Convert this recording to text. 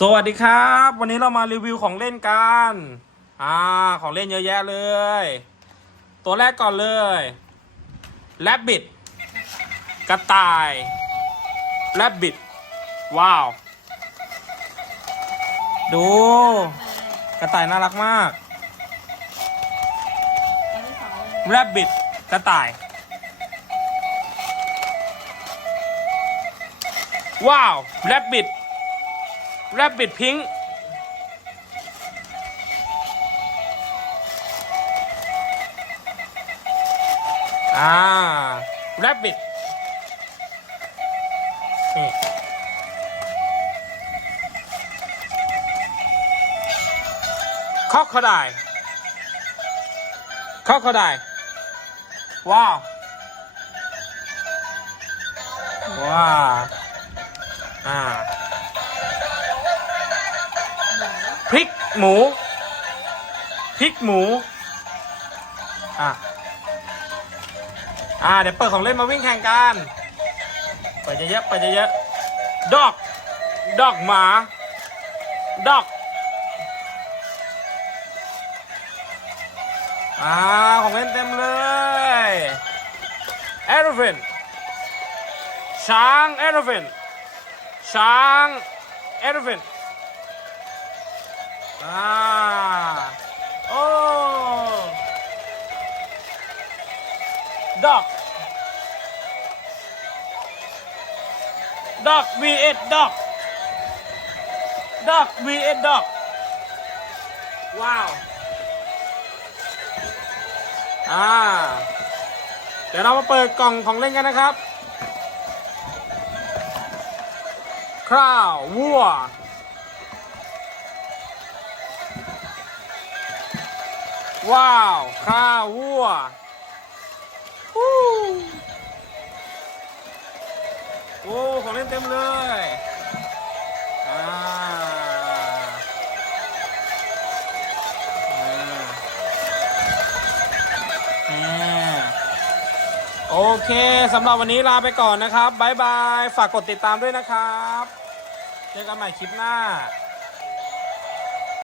สวัสดีครับ วันนี้เรามารีวิวของเล่นกันอ่าของเล่นเยอะแยะเลย ตัวแรกก่อนเลยแ b บบิ t กระต่ายแ b บบิ t ว้าว ดู กระต่ายน่ารักมากแ b บบิ t กระต่าย ว้าวแ b บบิ t แ b บบิ t พิงค์อ่าแ b บบิ t นี่คอกคอดายคอกคอดายว้าว ว้าวอ่า พริกหมู พริกหมู อะ อ่า เดี๋ยวเปิดของเล่นมาวิ่งแข่งกัน เปิดเยอะๆเปิดเยอะๆดอก ดอกหมา ดอก อ่า ของเล่นเต็มเลย e l e p h a n t ช้าง e l e p h a n t ช้าง e l e p h a n t อ่าโอ้ดอกดอก V8 ดอกดอก V8 ดอกว้าวอ่าเดี๋ยวเรามาเปิดกล่องของเล่นกันนะครับ คร่าววัว ว้าว ข้าววัวโอ้ของเล่นเต็มเลยอ่าอ่อ่าโอเคสำหรับวันนี้ลาไปก่อนนะครับ บ๊ายบาย ฝากกดติดตามด้วยนะครับ เจอกันใหม่คลิปหน้า